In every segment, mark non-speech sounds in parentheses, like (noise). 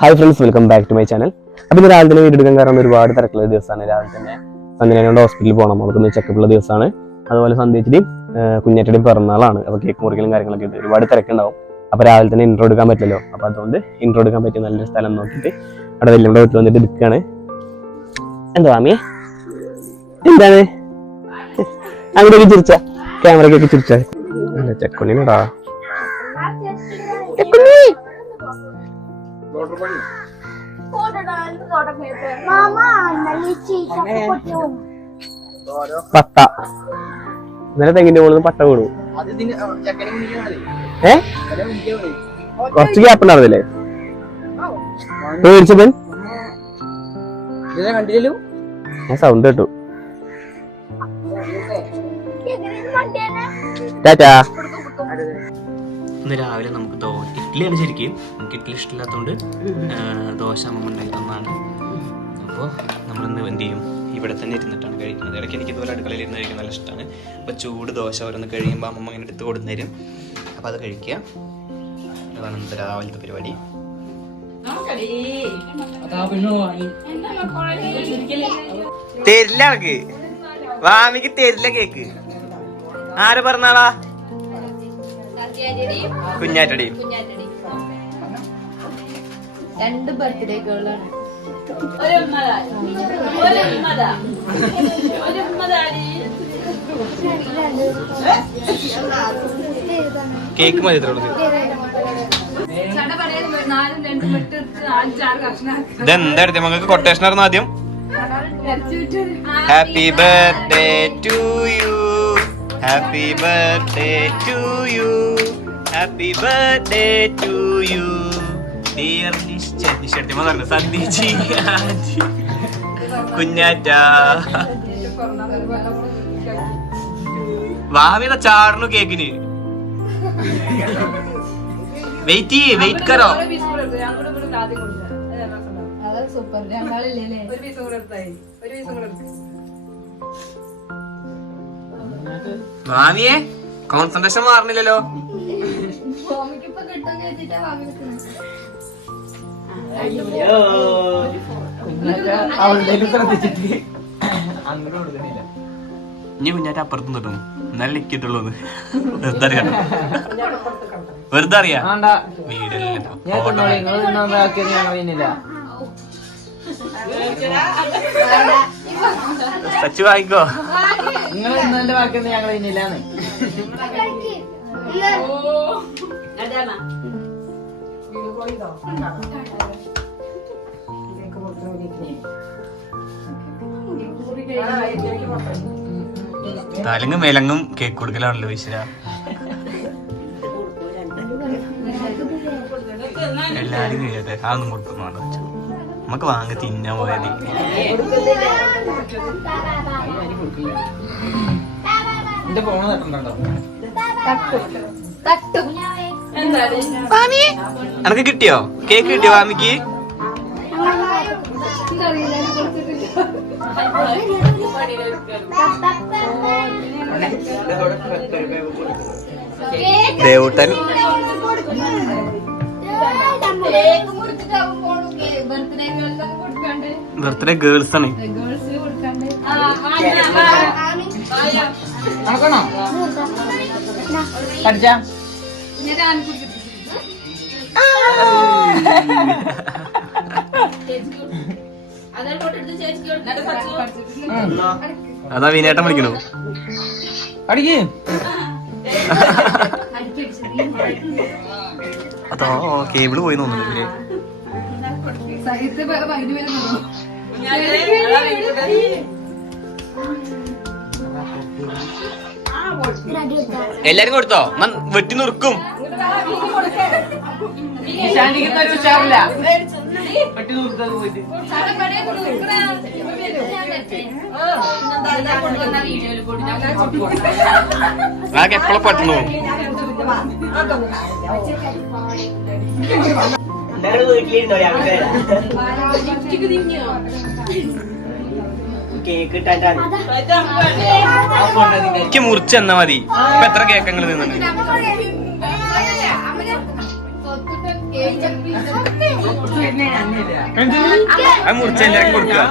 Hi friends welcome back to my channel അപ്പം ഇന്ന് രാവിലെ തന്നെ വീഡിയോ എടുക്കാൻ കാരണം ഒരുപാട് തിരക്കുള്ള ദിവസമാണ്. രാവിലെ തന്നെ സന്ധ്യനോട് ഹോസ്പിറ്റലിൽ പോകണം. നമുക്കൊന്ന് ചെക്കപ്പ് ഉള്ള ദിവസമാണ്. അതുപോലെ സന്ധ്യച്ചിരി കുഞ്ഞേറ്റയുടെയും പിറന്നാളാണ്. അപ്പോൾ കേക്ക് മുറിക്കലും കാര്യങ്ങളൊക്കെ ഉണ്ട്. ഒരുപാട് തിരക്കുണ്ടാവും. അപ്പോൾ രാവിലെ തന്നെ ഇൻട്രോ എടുക്കാൻ പറ്റില്ലല്ലോ. അപ്പോൾ അതുകൊണ്ട് ഇൻട്രോ എടുക്കാൻ പറ്റിയ നല്ലൊരു സ്ഥലം നോക്കിയിട്ട് അവിടെ വലിയ വീട്ടിൽ വന്നിട്ട് നിൽക്കുകയാണ്. എന്താ മാമിയെ എന്താണ്? അങ്ങോട്ടേക്ക് ചിരിച്ച? ക്യാമറയ്ക്കൊക്കെ ചിരിച്ച? അല്ല ചെക്കുണ്ണിനടാ പട്ട. ഇന്നലെ തെങ്ങിന്റെ മുകളിൽ പട്ട വീണു. ഏ? കുറച്ച് ഗ്യാപ്പ് ഉണ്ടായിരുന്നില്ലേ? കണ്ടില്ലല്ലോ? ഞാൻ സൗണ്ട് കേട്ടു. ടാറ്റാ. ഇന്ന് രാവിലെ നമുക്ക് ദോ ഇഡ്ഡലിയാണ് ശരിക്കും. എനിക്ക് ഇഡ്ഡലി ഇഷ്ടമില്ലാത്തതുകൊണ്ട് ദോശ അമ്മ ഉണ്ടാക്കി തന്നാണ്. അപ്പോൾ നമ്മളിന്ന് എന്ത് ചെയ്യും? ഇവിടെ തന്നെ ഇരുന്നിട്ടാണ് കഴിക്കുന്നത്. ഇടയ്ക്ക് എനിക്ക് ഇതുപോലെ അടുക്കളയിൽ ഇരുന്ന് കഴിക്കാൻ നല്ല ഇഷ്ടമാണ് അപ്പോൾ ചൂട് ദോശ ഓരോന്ന് കഴിയുമ്പോൾ അമ്മമ്മ ഇങ്ങനെ എടുത്ത് കൊടുത്തു തരും. അപ്പോൾ അത് കഴിക്കുക. അതാണ് ഇന്നത്തെ രാവിലത്തെ പരിപാടി. തരില്ല അവക്ക് വാമിക്ക് തരില്ല കേക്ക്. ആര് പറഞ്ഞാളാ? കുഞ്ഞാറ്റടിയും. രണ്ട് ബർത്ത്ഡേ ഗേളാണ് കേക്ക് മതി ഇതെന്താ മകൾക്ക് കൊട്ടേഷൻ ആയിരുന്നു ആദ്യം. Happy birthday to you happy birthday to you happy birthday to you dear നിശ്ചയ പറഞ്ഞു സന്ധിജി കുഞ്ഞാറ്റ ഭാവിയുടെ ചാടണു കേക്കിന് വെയിറ്റ് വെയിറ്റ് കറോ സൂപ്പർ രണ്ടാളില്ലേ ഭാവിയെ കോൺസെൻട്രേഷൻ മാറണില്ലല്ലോ ഭൂമിക്കിപ്പൊ കിട്ടും ചെയ്തിട്ടാ വാങ്ങി അവളുടെ ശ്രദ്ധിച്ചിട്ട്. അങ്ങോട്ട് കൊടുക്കണില്ല. ഇനി കുഞ്ഞാറ്റ അപ്പുറത്തും തൊട്ടു നല്ല ലിക്കിട്ടുള്ളൂ വെറുതെ അറിയാം വെറുതെ അറിയാം. സച്ച് വീടല്ലോ നിങ്ങൾ നിങ്ങൾ തിന്നാക്കിയത് ഞങ്ങൾ തിന്നില്ല തലങ്ങും മേലങ്ങും കേക്ക് കൊടുക്കലാണല്ലോ ഈശ്വര എല്ലാരും കഴിയട്ടെ അതൊന്നും കൊടുക്കുന്നു വേണ്ട വെച്ചു. നമുക്ക് വാങ്ങി തിന്നാൻ പോയാൽ എന്റെ ഫോണ് തട്ടുണ്ടോ? തട്ടും. എനക്ക് കിട്ടിയോ? കേക്ക് കിട്ടിയോ മാമിക്ക് ദേവൂട്ടൻ. ബർത്ത്ഡേ ഗേൾസ് ആണ്. ഗേൾസിന് കടിച്ചാ അതാ വിനേട്ടം വിളിക്കണു അടിക്ക്. അതോ കേബിൾ പോയി തോന്നുന്നു എല്ലാരും കൊടുത്തോ? ഞാൻ വെട്ടി നുറുക്കും. ഉഷാറില്ല. പട്ടി പോയിട്ട്. അതൊക്കെ എപ്പോഴും പറ്റുന്നു എനിക്ക് മുറിച്ച് തന്നാ മതി. ഇപ്പൊ എത്ര കേക്കങ്ങൾ നിന്നുണ്ട് കേക്ക് അത് മുറിച്ച് എല്ലാവർക്കും കൊടുക്കുക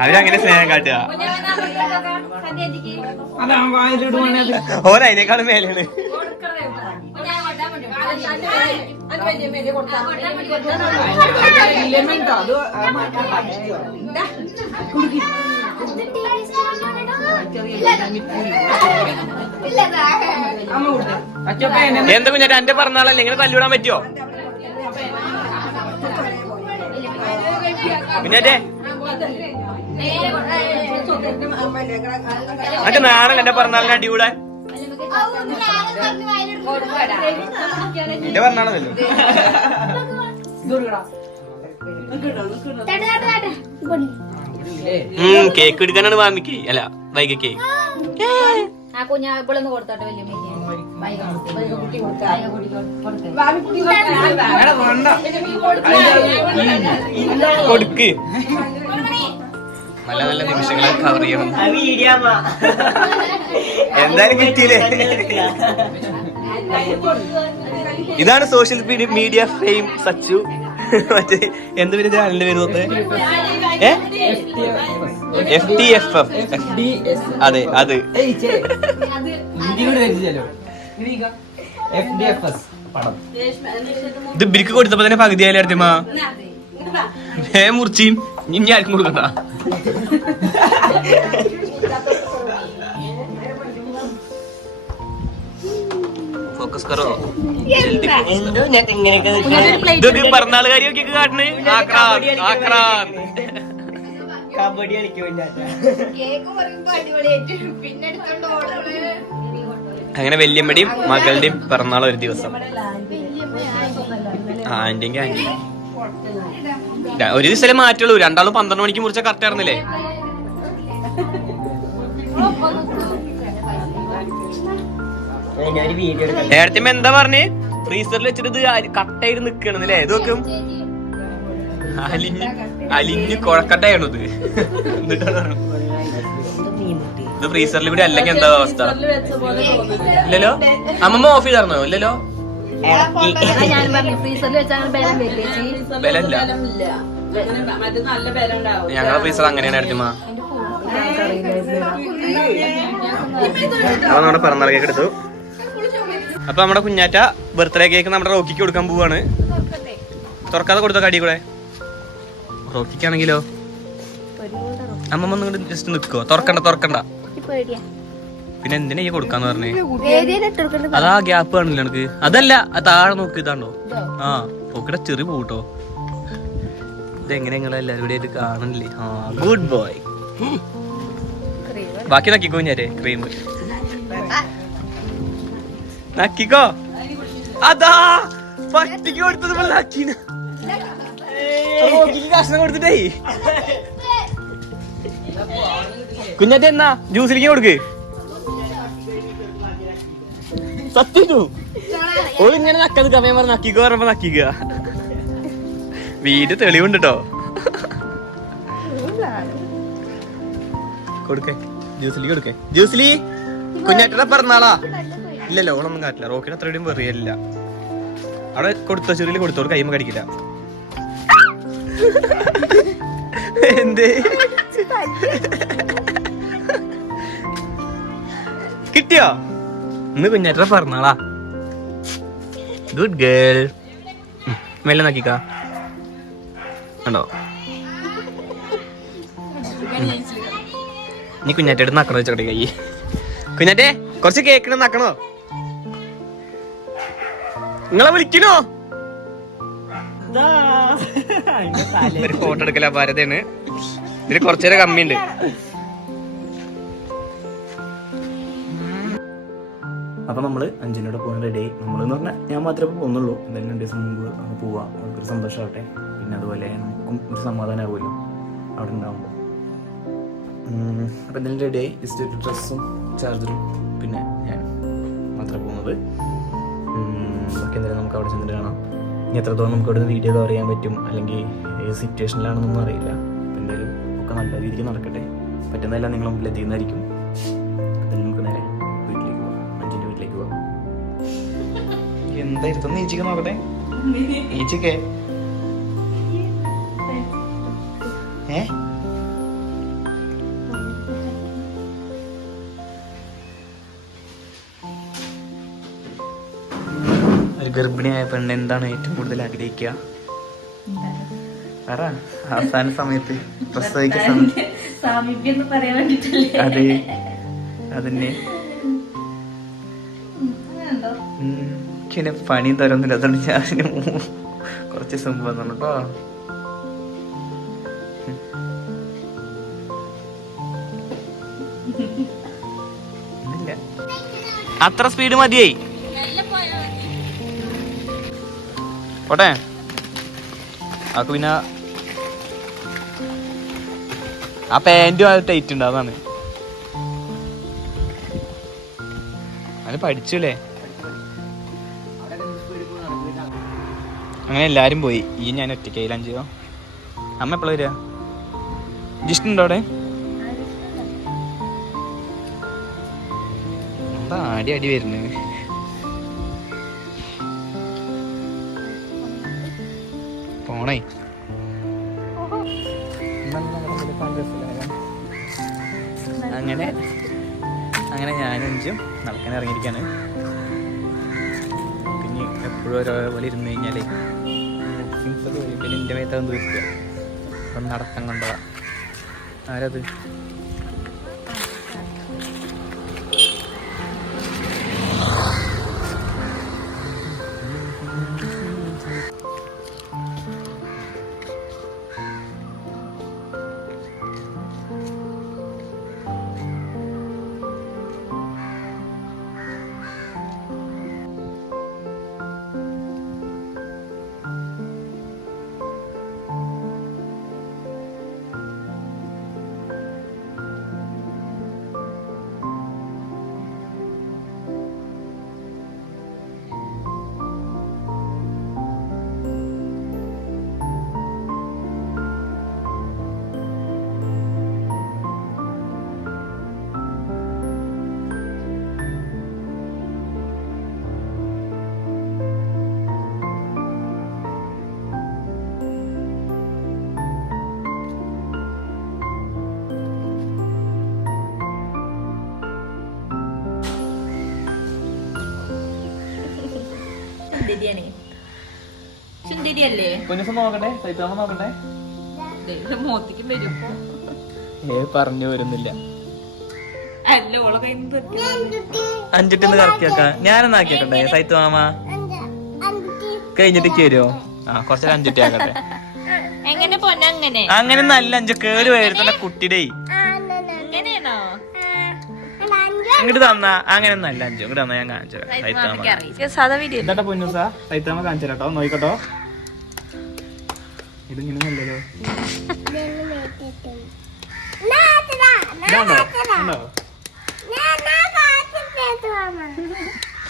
അവരങ്ങനെ സ്നേഹം കാട്ടുക ഓൻ അതിനേക്കാളും മേലെയാണ് എന്താ കുഞ്ഞാറ്റ എന്റെ പറഞ്ഞാളല്ലേ ഇങ്ങനെ തല്ലിവിടാൻ പറ്റുമോ കുഞ്ഞാറ്റേ. എന്നിട്ട് നാളെ എന്റെ പറഞ്ഞാലിന് അടികൂടാൻ എന്റെ പറഞ്ഞാളല്ലോ കേക്ക് എടുക്കാനാണ് വാമിക്ക് അല്ല വൈകക്ക് ആ കുഞ്ഞാ ഇപ്പോഴൊന്ന് കൊടുത്തോട്ടെ വലിയ കൊടുക്ക്. നല്ല നല്ല നിമിഷങ്ങളെ കവർ ചെയ്യണം. എന്തായാലും കിട്ടിയില്ലേ? ഇതാണ് സോഷ്യൽ മീഡിയ ഫെയിം സച്ചു. (laughs) മറ്റേ എന്ത് പേര് ചാനലിന്റെ പേര് തോന്നേ എഫ് ടി എഫ് എഫ് അതെ അത്. ഇത് ബിരിക്ക് കൊടുത്തപ്പോ തന്നെ പകുതി ആയാലും അടുത്തമാ ഏ മുറിച്ചും ഇനി ആർക്കും കൊടുക്കണ്ട. (laughs) ഫോക്കസ് കറോ? ഇതൊക്കെ പിറന്നാൾ കാര്യമൊക്കെ കാട്ടണ്? ആക്രാന്ത് ആക്രാന്ത്. കബഡി അങ്ങനെ വല്യമ്മയുടെയും മകളുടെയും പിറന്നാൾ ഒരു ദിവസം. ആന്റിക്ക് ആന്റി ഒരു ദിവസം മാറ്റുള്ളൂ. രണ്ടാളും പന്ത്രണ്ട് മണിക്ക് മുറിച്ച കറക്റ്റ് ആയിരുന്നില്ലേ? നേരത്തെ എന്താ പറഞ്ഞേ? ഫ്രീസറിൽ വെച്ചിട്ട് ഇത് കട്ടായിട്ട് അല്ലേ ഇത് നോക്കും അലിഞ്ഞ് അലിഞ്ഞ് കൊഴക്കട്ടായിരുന്നു ഇത്? എന്നിട്ടാണ്. ഇത് ഫ്രീസറിൽ ഇവിടെ അല്ലെങ്കിൽ എന്താ അവസ്ഥ? ഇല്ലല്ലോ? അമ്മമ്മ ഓഫ് ചെയ്തായിരുന്നോ? ഇല്ലല്ലോ? ബലല്ല. ഞങ്ങളെ ഫ്രീസർ അങ്ങനെയാണ് അടുത്തമ്മ അപ്പൊ നമ്മുടെ പിറന്നാൾ കേക്ക് എടുത്തു. അപ്പൊ നമ്മുടെ കുഞ്ഞാറ്റ ബർത്ത്ഡേ കേക്ക് നമ്മുടെ റോക്കിക്ക് കൊടുക്കാൻ പോവാണ്. തുറക്കാതെ കൊടുത്ത കടി കൂടെ? റോക്കിക്കാണെങ്കിലോ? അമ്മമ്മ ഒന്നും ജസ്റ്റ് നിക്കോ തുറക്കണ്ട തുറക്കണ്ട. പിന്നെ എന്തിനാ ഈ കൊടുക്കാന്ന് പറഞ്ഞേ? അതാ ഗ്യാപ്പ് കാണില്ല എനിക്ക് അതല്ല ആ താഴെ നോക്കി ഇതാണ്ടോ? ആ പോക്കിടെ ചെറിയ പോട്ടോ. ഇതെങ്ങനെ നിങ്ങൾ എല്ലാവരും കൂടി ആയിട്ട് കാണണില്ലേ? ആ ഗുഡ് ബോയ് ബാക്കി നോക്കിക്കോ ഞാനേ ക്രീം നക്കിക്കോ അതാ പട്ടിക്ക് കൊടുത്തത് പോലെ നക്കീന കഷ്ണം കൊടുത്തിട്ടേ. കുഞ്ഞത്തെ എന്നാ ജ്യൂസിലേക്ക് കൊടുക്ക്. സത്യം ഓൾ ഇങ്ങനെ നക്കത് കമയം പറഞ്ഞ നക്കിക്കോ പറഞ്ഞപ്പോ നക്കിക്കുക വീട് തെളിവുണ്ട് കേട്ടോ കൊടുക്കേ. ജ്യൂസിലി കൊടുക്കേ. ജ്യൂസിലി കുഞ്ഞാറ്റയുടെ പിറന്നാളാ. ഇല്ലല്ലോ ലോണൊന്നും കാട്ടില്ല. റോക്കിന് അത്രയും വെറിയല്ല അവിടെ കൊടുത്ത? ചെറിയ കൊടുത്തോട് കൈമ കടിക്കില്ല. എന്തേ? കിട്ടിയോ? ഇന്ന് പിന്നെ പറഞ്ഞാളാ ഗുഡ് ഗേൾ മെല്ലെ നോക്കിക്കാ. കണ്ടോ? നീ കുഞ്ഞാറ്റയുടെ നക്കണോ വെച്ചോട്ടെ കൈ കുഞ്ഞാറ്റേ കുറച്ച് കേക്കണം നക്കണോ? നിങ്ങളെ വിളിക്കണോ? ഒരു ഫോട്ടോ എടുക്കല ഭാരതയാണ് ഇതിന് കുറച്ചേരം കമ്മിയുണ്ട്. അപ്പോൾ നമ്മൾ അഞ്ചിനോടെ പോകാൻ റെഡി ആയി നമ്മളെന്ന് പറഞ്ഞാൽ ഞാൻ മാത്രമേ പോകുന്നുള്ളൂ. എന്തായാലും രണ്ട് ദിവസം മുമ്പ് അങ്ങ് പോവാം. നമുക്കൊരു സന്തോഷമാവട്ടെ പിന്നെ അതുപോലെ നമുക്കും ഒരു സമാധാനമാവുമല്ലോ അവിടെ ഉണ്ടാവുമ്പോൾ അപ്പോൾ എന്തായാലും റെഡി ആയി ജസ്റ്റ് ഒരു ഡ്രസ്സും ചാർജറും പിന്നെ ഞാൻ മാത്രമേ പോകുന്നത്. ഓക്കെ എന്തായാലും നമുക്ക് അവിടെ ചെന്നിട്ട് കാണാം. ഇനി എത്രത്തോളം നമുക്ക് അവിടെ വീഡിയോ കവർ ചെയ്യാൻ പറ്റും അല്ലെങ്കിൽ ഏത് സിറ്റുവേഷനിലാണെന്നൊന്നും അറിയില്ല. എന്തായാലും ഒക്കെ നല്ല രീതിക്ക് നടക്കട്ടെ. പറ്റുന്നതല്ല നിങ്ങൾ മുമ്പിൽ എത്തിയെന്നായിരിക്കും അതിൽ നമുക്ക് നേരെ വീട്ടിലേക്ക് പോവാം. അഞ്ചിന്റെ വീട്ടിലേക്ക് പോവാം. എന്തായിരുന്നു നീച്ചിക്ക് നോക്കട്ടെ? നീച്ചിക്കേ ഏ? ഒരു ഗർഭിണിയായ പെണ്ണ് എന്താണ് ഏറ്റവും കൂടുതൽ ആഗ്രഹിക്കുക? പറ അവസാന സമയത്ത് വേണ്ടിട്ടല്ലേ? അതെ അതന്നെ. പിന്നെ പണിയും തരൊന്നുമില്ല. അതുകൊണ്ട് ഞാൻ അതിന് കുറച്ച് ദിവസം വന്നു കേട്ടോ അത്ര സ്പീഡ് മതിയേ പോട്ടെ. അതൊക്കെ പിന്നെ ആ പാന്റും അത് ടൈറ്റ് ഉണ്ട് അതാണ് അത് പഠിച്ചല്ലേ? അങ്ങനെ എല്ലാരും പോയി. ഈ ഞാൻ ഒറ്റയ്ക്കായില്ല ചെയ്യോ അമ്മ എപ്പോഴാ വരിക? ജിഷ്ണുണ്ടോ അവിടെ? എന്താ അടി അടി വരുന്നത്? പോണേ അങ്ങനെ അങ്ങനെ ഞാനഞ്ചും നടക്കാൻ ഇറങ്ങിയിരിക്കാണ്. പിന്നെ എപ്പോഴും ഒരേപോലെ പോലെ ഇരുന്ന് കഴിഞ്ഞാലേ സിംസ് ഒക്കെ പിന്നെ എന്റെ മേത്താണ് തീർക്കുക അപ്പം നടക്കാൻ കൊണ്ടുപോകാം ആരത്? സുന്ദരിയാണ്. സുന്ദരിയല്ലേ? നോക്കട്ടെ സൈത്താമ നോക്കണ്ടേ? മോത്തിക്കും വരും ഏ പറഞ്ഞു വരുന്നില്ല. അല്ല ഓളെ അഞ്ചിട്ടിന്ന് കറക്കിയാക്ക. ഞാനൊന്ന് ആക്കിയാക്കട്ടെ സൈത്ത് മാമ കഴിഞ്ഞിട്ട് വരുമോ ആ കുറച്ചൊരു അഞ്ചിട്ടി ആക്കട്ടെ. എങ്ങനെ പൊന്ന അങ്ങനെ അങ്ങനെ നല്ല അഞ്ചു കേട് വരുത്തുന്ന കുട്ടിയുടെ ഇങ്ങോട്ട് തന്നാ. അങ്ങനെ നല്ല അഞ്ചു ഇങ്ങോട്ട് തന്നാ ഞാൻ കാണിച്ചു തരാം. പൊന്നുസ? സൈത്താമ കാണിച്ചു കേട്ടോ നോക്കട്ടോ ഇതിങ്ങനെ നല്ലല്ലോ ഇതാണോ? ഉണ്ടോ